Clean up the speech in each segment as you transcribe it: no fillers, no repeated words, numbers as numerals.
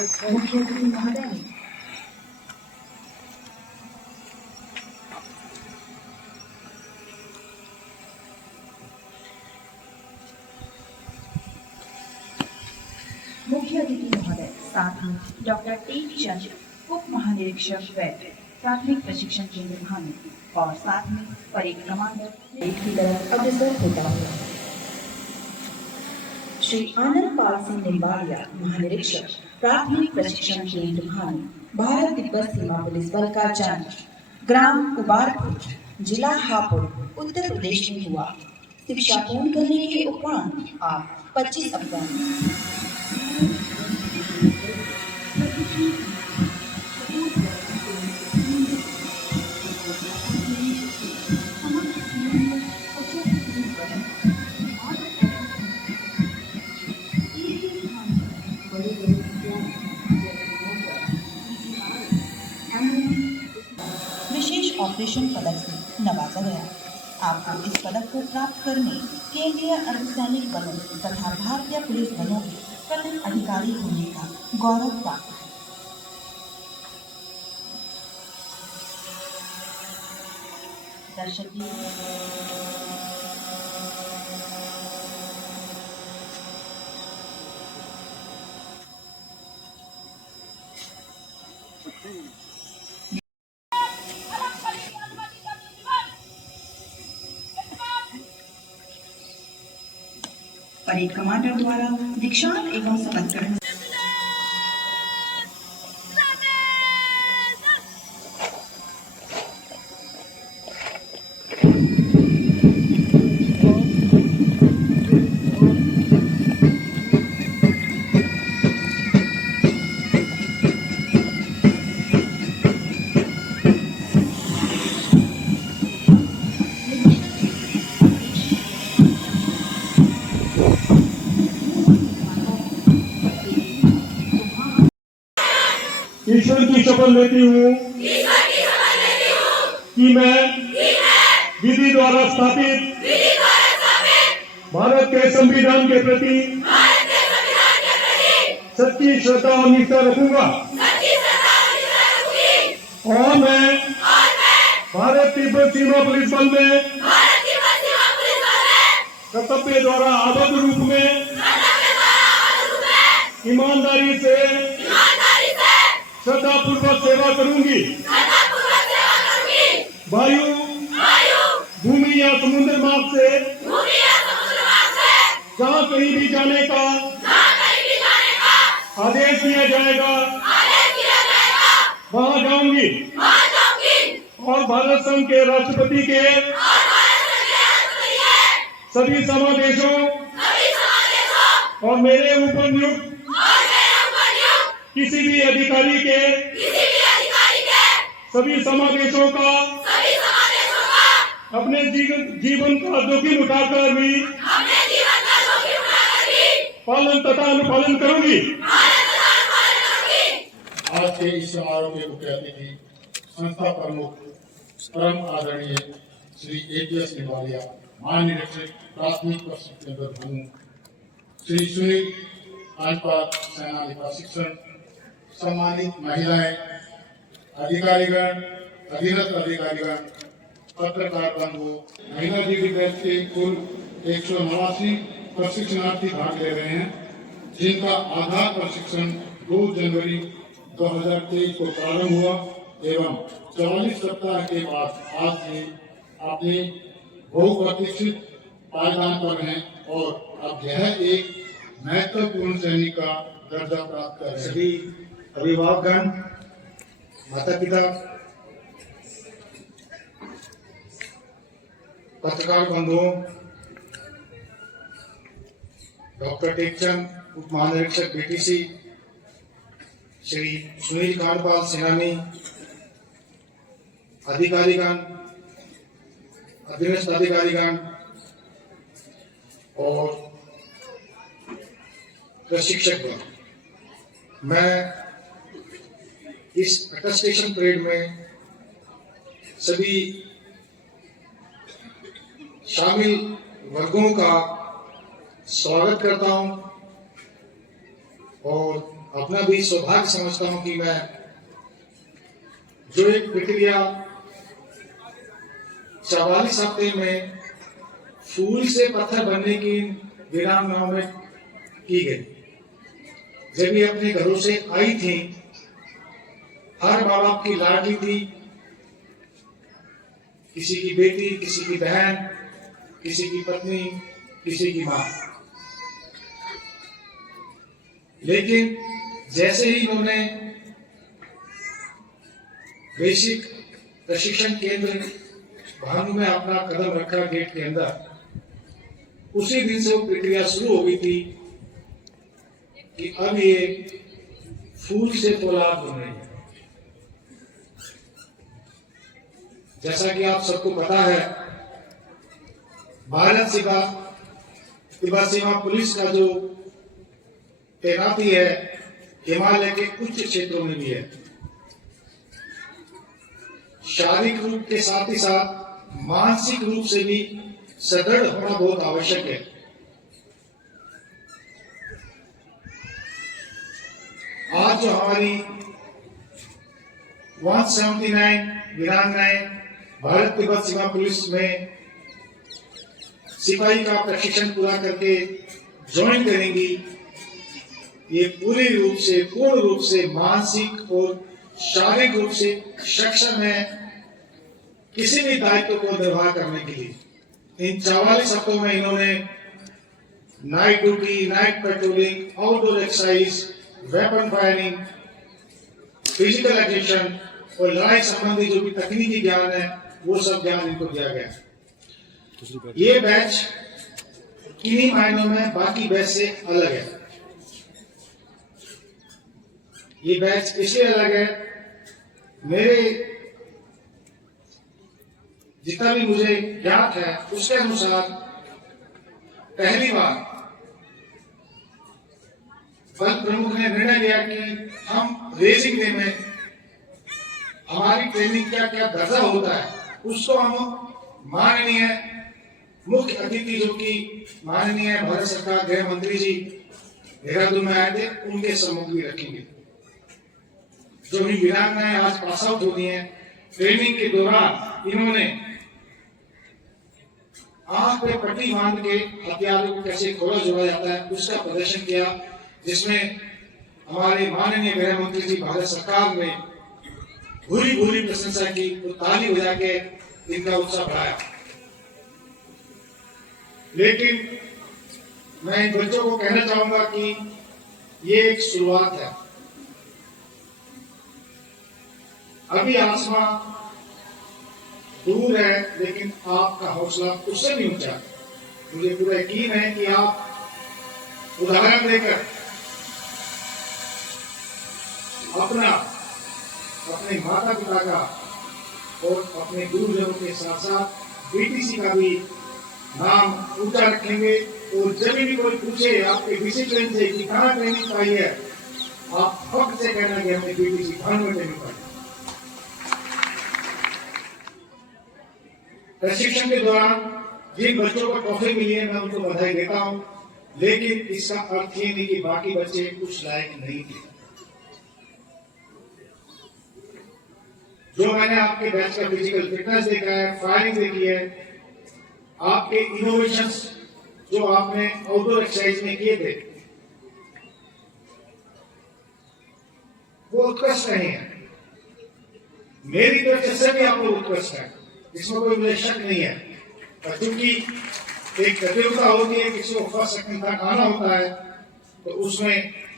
मुख्य अतिथि महोदय साथ ही डॉक्टर टी चंद्र, उप महानिरीक्षक वैद्य, प्राथमिक प्रशिक्षण केंद्र भानु और साथ में परेड कमांडर एक की तरफ अग्रसर होता हुआ श्री आनंद पाल सिंह निम्बाड़िया, महानिरीक्षक, प्राथमिक प्रशिक्षण केंद्र भानु, भारत तिब्बत सीमा पुलिस बल का जन्म ग्राम कुबारपुर, जिला हापुड़, उत्तर प्रदेश में हुआ। शिक्षा पूर्ण करने के उपरांत आप 25 अप्रैल विशेष ऑपरेशन पदक से नवाजा गया। आपको इस पदक को प्राप्त करने केंद्रीय अर्धसैनिक बलों तथा भारतीय पुलिस बलों के कनिष्ठ अधिकारी होने का गौरव प्राप्त है। दर्शक परेड कमांडर द्वारा दीक्षांत एवं समर्पण ईश्वर की शपथ लेती हूँ कि मैं विधि द्वारा स्थापित भारत के संविधान के प्रति सच्ची श्रद्धा और निष्ठा रखूंगा और मैं भारत तिब्बत सीमा पुलिस बल में कर्तव्य द्वारा आबद्ध रूप में ईमानदारी से श्रद्धा पूर्वक सेवा करूंगी। वायु, भूमि या समुद्र मार्ग से जहाँ कहीं भी जाने का आदेश दिया जाएगा वहाँ जाऊंगी और भारत संघ के राष्ट्रपति के सभी समादेशों और मेरे ऊपर नियुक्त किसी भी अधिकारी के सभी समादेशों का अपने जीवन का जोखिम उठाकर भी पालन तथा अनुपालन करूंगी। आज के इस समारोह के मुख्य अतिथि संस्था प्रमुख परम आदरणीय श्री एपीएस निम्बाड़िया, महानिरीक्षक प्राथमिक प्रशिक्षण केंद्र भानु, श्री सुनील कांडपाल, सेनानी प्रशिक्षण, सम्मानित महिलाएं, अधिकारीगण, अधीनस्थ अधिकारीगण, पत्रकार बंधु, महिला डिग्री बैच के कुल 189 प्रशिक्षणार्थी भाग ले रहे हैं, जिनका आधार प्रशिक्षण 2 जनवरी 2023 को प्रारंभ हुआ एवं 44 सप्ताह के बाद आज से अपने बहुप्रतीक्षित पायदान पर हैं और अब यह एक महत्वपूर्ण सैनिक का दर्जा प्राप्त कर सभी अभिभावकगण, माता पिता, पत्रकार बंधुओं, डॉक्टर टेकचंद, उप महानिरीक्षक बीटीसी, श्री सुनील कांडपाल सेनानी, अधिकारीगण, अधीनस्थ अधिकारीगण और प्रशिक्षकगण, मैं इस अटेस्टेशन परेड में सभी शामिल वर्गों का स्वागत करता हूं और अपना भी सौभाग्य समझता हूं कि मैं जो एक प्रक्रिया 44 हफ्ते में फूल से पत्थर बनने की वीरांगनाओं में की गई, जब ये अपने घरों से आई थी, हर माँ बाप की लाडली थी, किसी की बेटी, किसी की बहन, किसी की पत्नी, किसी की मां। लेकिन जैसे ही इन्होंने बेसिक प्रशिक्षण केंद्र भानु में अपना कदम रखा गेट के अंदर, उसी दिन से वो प्रक्रिया शुरू हो गई थी कि अब ये फूल से फौलाद बन रही है। जैसा कि आप सबको पता है, भारत तिब्बत सीमा पुलिस का जो तैनाती है हिमालय के उच्च क्षेत्रों में भी है। शारीरिक रूप के साथ ही साथ मानसिक रूप से भी सदृढ़ होना बहुत आवश्यक है। आज जो हमारी 179 वीरांगनाएं भारत तिब्बत सीमा पुलिस में सिपाही का प्रशिक्षण पूरा करके ज्वाइन करेंगी, ये पूर्ण रूप से मानसिक और शारीरिक रूप से सक्षम है किसी भी दायित्व को निर्वाह करने के लिए। इन 44 हफ्तों में इन्होंने night duty, night patrolling, outdoor exercise, weapon firing, physical aggression और लड़ाई संबंधी जो भी तकनीकी ज्ञान है, वो सब ज्ञान इनको दिया गया। ये बैच किन्हीं मायनों में बाकी बैच से अलग है। ये बैच इसलिए अलग है, मेरे जितना भी मुझे ज्ञात है उसके अनुसार पहली बार बल प्रमुख ने निर्णय लिया कि हम रेसिंग डे में हमारी ट्रेनिंग क्या क्या दर्जा होता है, उसको हम माननीय मुख्य अतिथि जो कि माननीय भारत सरकार गृह मंत्री जी देहरादून में आए थे, उनके सम्मुख भी रखेंगे। जो भी वीरांगनाएं आज पास आउट होती हैं, ट्रेनिंग के दौरान इन्होंने आंख पे पट्टी बांध के हथियारों को कैसे खोला जोड़ा जाता है उसका प्रदर्शन किया, जिसमें हमारे माननीय गृह मंत्री जी भारत सरकार ने भूरी भूरी प्रशंसा की, तो ताली बजा के इनका उत्साह बढ़ाया। लेकिन मैं इन बच्चों को कहना चाहूंगा कि ये एक शुरुआत है। अभी आसमां दूर है, लेकिन आपका हौसला उससे भी ऊंचा है। मुझे पूरा यकीन है कि आप उदाहरण देकर अपने माता पिता का और अपने गुरुजनों के साथ साथ बीटीसी का भी नाम ऊंचा रखेंगे। और जब भी कोई पूछे आपके डिसिप्लिन से कि कहाँ ट्रेनिंग पाई है, आप फख्र से कहना कि हमने बीटीसी भानु में ट्रेनिंग पाई। प्रशिक्षण के दौरान जिन बच्चों को ट्रॉफी मिली है, मैं उनको बधाई देता हूं, लेकिन इसका अर्थ ये नहीं कि बाकी बच्चे कुछ लायक नहीं थे। जो मैंने आपके बैच का फिजिकल फिटनेस देखा है, फायरिंग देखी है, आपके इनोवेशंस जो आपने आउटडोर एक्सरसाइज में किए थे, वो उत्कृष्ट नहीं है। मेरी तरफ से सभी आप लोग उत्कृष्ट है, इसमें कोई मुझे शक नहीं है। और क्योंकि एक प्रतियोगिता होती है, किसी को फर्स्ट सेकंड तक आना होता है, तो उसमें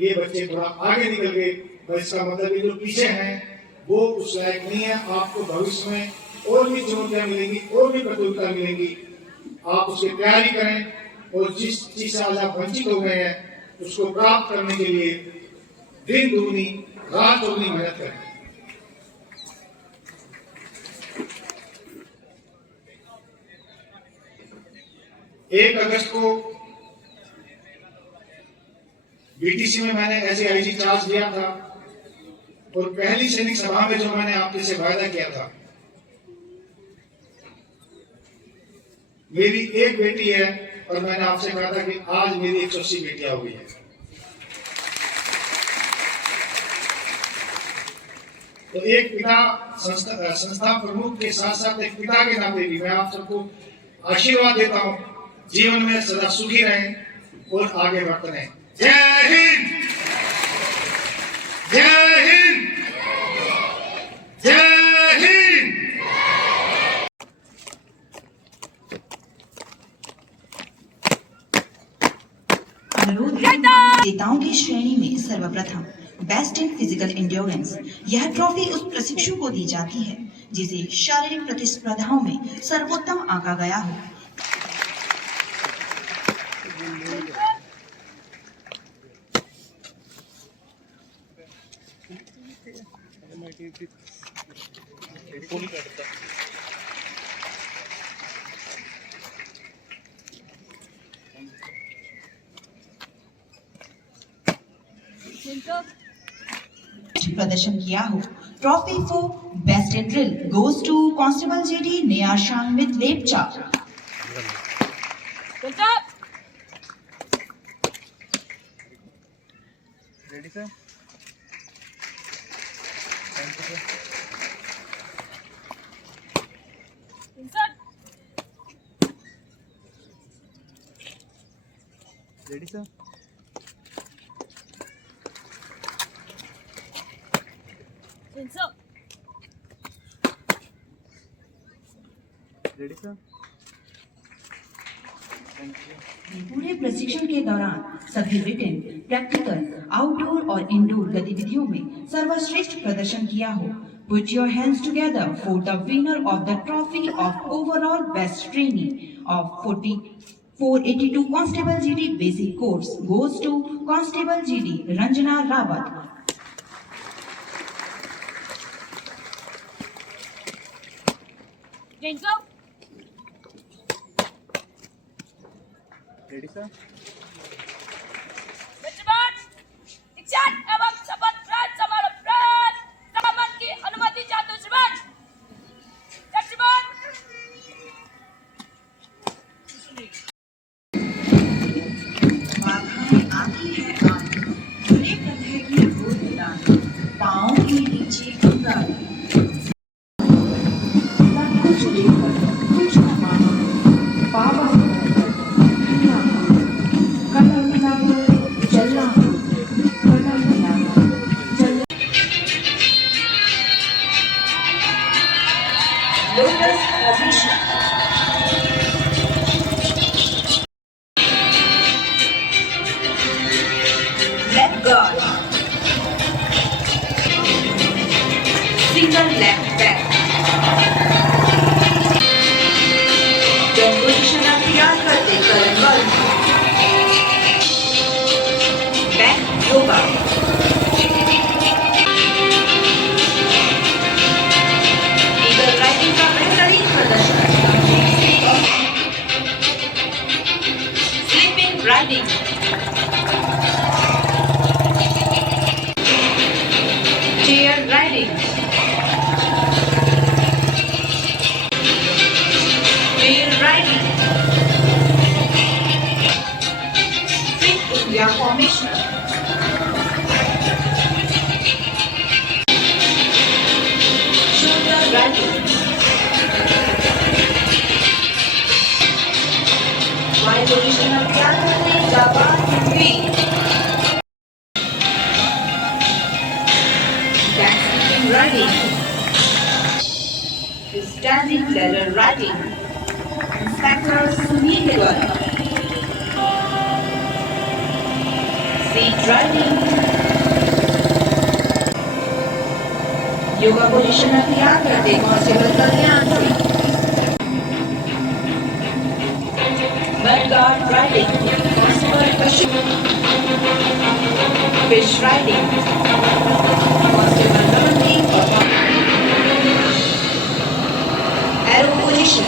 ये बच्चे थोड़ा आगे निकल गए, तो इसका मतलब ये जो पीछे हैं वो उस लायक नहीं है। आपको भविष्य में और भी चुनौतियां मिलेंगी, और भी प्रतियोगिता मिलेंगी, आप उसकी तैयारी करें और जिस चीज से आज आप वंचित हो गए हैं उसको प्राप्त करने के लिए दिन दुगनी रात चौगुनी मेहनत करें। 1 अगस्त को बीटीसी में मैंने ऐसे आईजी चार्ज लिया था, और पहली सैनिक सभा में जो मैंने आपके से वायदा किया था, मेरी एक बेटी है और मैंने आपसे कहा था कि आज मेरी 180 बेटियां हुई है। तो एक पिता संस्था प्रमुख के साथ साथ एक पिता के नाते भी मैं आप सबको आशीर्वाद देता हूँ, जीवन में सदा सुखी रहें और आगे बढ़ते रहें। जय हिंद, जय हिंद, जय हिंद। अनुरोध है नेताओं की श्रेणी में सर्वप्रथम बेस्ट इन फिजिकल इंड्योरेंस। यह ट्रॉफी उस प्रशिक्षु को दी जाती है जिसे शारीरिक प्रतिस्पर्धाओं में सर्वोत्तम आंका गया हो। प्रदर्शन किया हो। Trophy for best in drill goes to constable GD Neyashang with Lepcha. Ready, sir? Thank you, sir. Ready, sir? Ready, sir? Thank you. पूरे प्रशिक्षण के दौरान सभी रिटेन, प्रैक्टिकल, आउटडोर और इंडोर गतिविधियों में सर्वश्रेष्ठ प्रदर्शन किया हो। Put your hands together for the winner of the trophy of overall best training of 482 Constable GD basic course goes to Constable GD Ranjana Rawat. Ready, sir? शिक्षण एवं शपथ ग्रहण समारोह प्राण समापन की अनुमति चाहते श्रीमान। बाधाएं आती है आती, खुले कंधे की गोद मिलानी, पाँव के नीचे कंगाली। कुछ लेकर कुछ न मानो, पावन होकर धन्या हो, कदम मिलाकर चलना हो, कदम मिलाकर चलना। Lotus position. Left guard, single left back, जब पोजीशन अख्तियार करते करण बल, बैक योगा, ईगल राइडिंग का बेहतरीन प्रदर्शन, slipping riding, chair riding, wheel riding, fit India formation, shoulder riding, Y position अख्तियार करते जाबाज V, riding, standing ladder riding, Inspector Sunil Dwara, seat riding, yoga position अख्तियार करते constable Kalyan Singh, mud guard riding, constable Kashyap, fish riding, constable Ramandeep और arrow position,